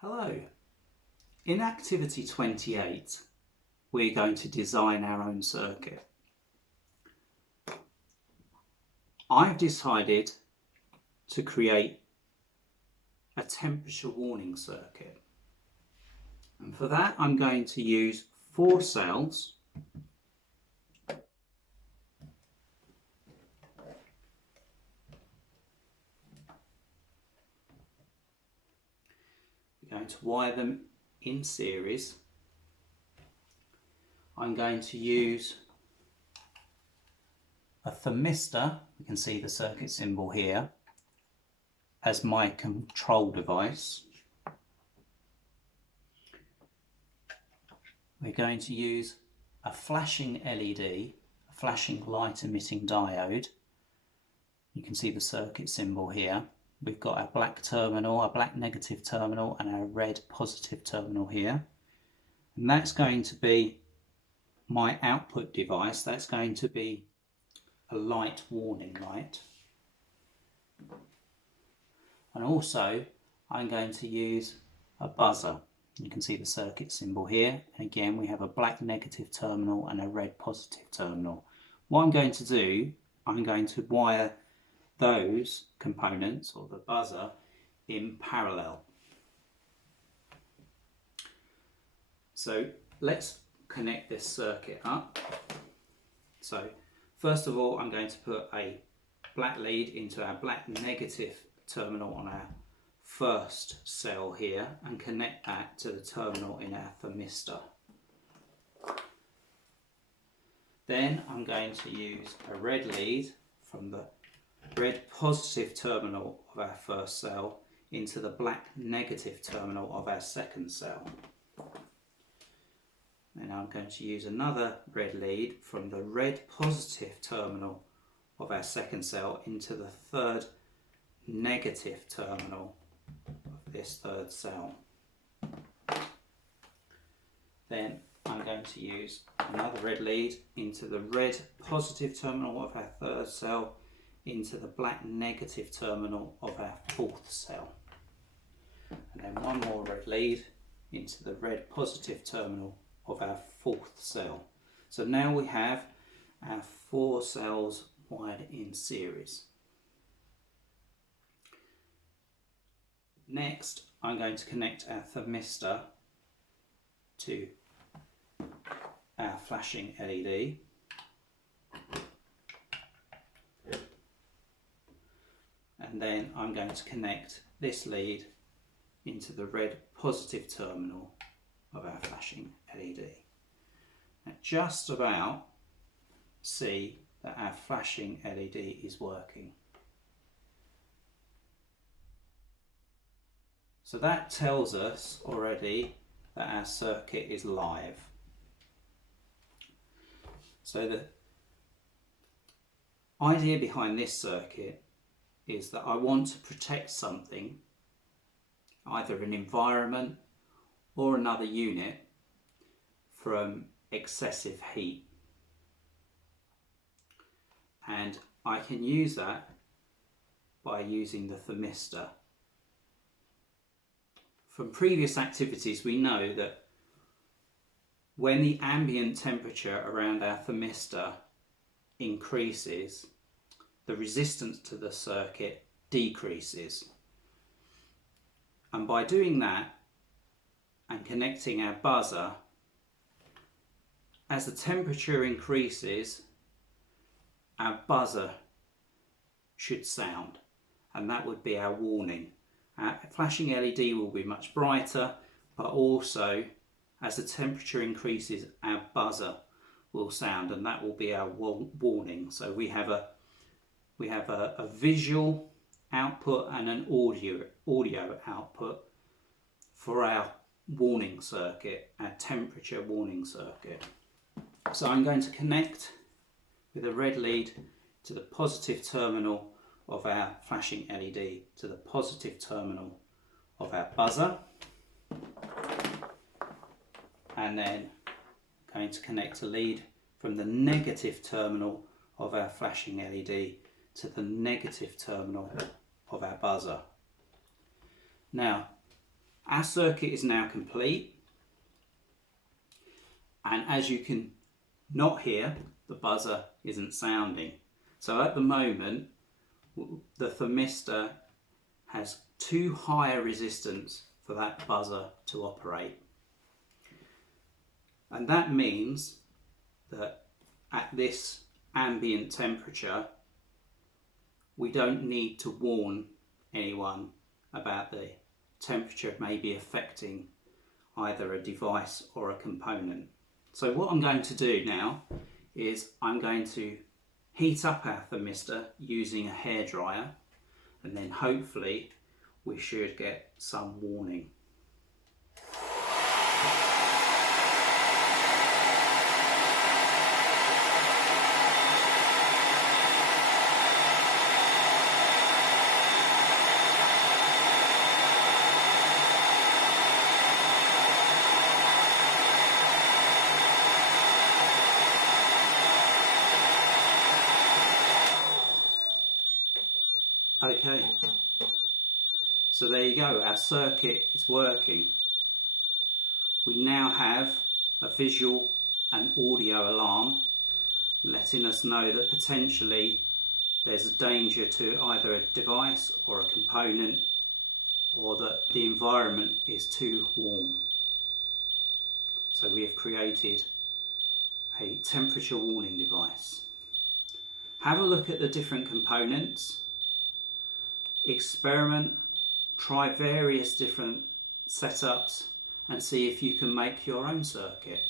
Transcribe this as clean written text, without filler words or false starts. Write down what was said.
Hello. In activity 28, we're going to design our own circuit. I've decided to create a temperature warning circuit. And for that, I'm going to use 4 cells. We're going to wire them in series. I'm going to use a thermistor, you can see the circuit symbol here, as my control device. We're going to use a flashing LED, a flashing light emitting diode. You can see the circuit symbol here. We've got our black terminal, our black negative terminal, and our red positive terminal here. And that's going to be my output device. That's going to be a light warning light. And also I'm going to use a buzzer. You can see the circuit symbol here. And again, we have a black negative terminal and a red positive terminal. What I'm going to do, I'm going to wire those components, or the buzzer, in parallel. So let's connect this circuit up. So first of all, I'm going to put a black lead into our black negative terminal on our first cell here and connect that to the terminal in our thermistor. Then I'm going to use a red lead from the red positive terminal of our first cell into the black negative terminal of our second cell. Then I'm going to use another red lead from the red positive terminal of our second cell into the third negative terminal of this third cell. Then I'm going to use another red lead into the red positive terminal of our third cell into the black negative terminal of our fourth cell. And then one more red lead into the red positive terminal of our fourth cell. So now we have our 4 cells wired in series. Next, I'm going to connect our thermistor to our flashing LED. And then I'm going to connect this lead into the red positive terminal of our flashing LED. Now just about see that our flashing LED is working. So that tells us already that our circuit is live. So the idea behind this circuit is that I want to protect something, either an environment or another unit, from excessive heat. And I can use that by using the thermistor. From previous activities, we know that when the ambient temperature around our thermistor increases, the resistance to the circuit decreases. And by doing that and connecting our buzzer, as the temperature increases, our buzzer should sound, and that would be our warning. Our flashing LED will be much brighter, but also as the temperature increases, our buzzer will sound, and that will be our warning. So we have a visual output and an audio output for our warning circuit, our temperature warning circuit. So I'm going to connect with a red lead to the positive terminal of our flashing LED to the positive terminal of our buzzer, and then going to connect a lead from the negative terminal of our flashing LED to the negative terminal of our buzzer. Now Our circuit is now complete, and as you can not hear, the buzzer isn't sounding. So at the moment, the thermistor has too high a resistance for that buzzer to operate. And that means that at this ambient temperature, we don't need to warn anyone about the temperature may be affecting either a device or a component. So what I'm going to do now is I'm going to heat up our thermistor using a hairdryer, and then hopefully we should get some warning. Okay, so there you go, our circuit is working. We now have a visual and audio alarm letting us know that potentially there's a danger to either a device or a component, or that the environment is too warm. So we have created a temperature warning device. Have a look at the different components. Experiment, try various different setups and see if you can make your own circuit.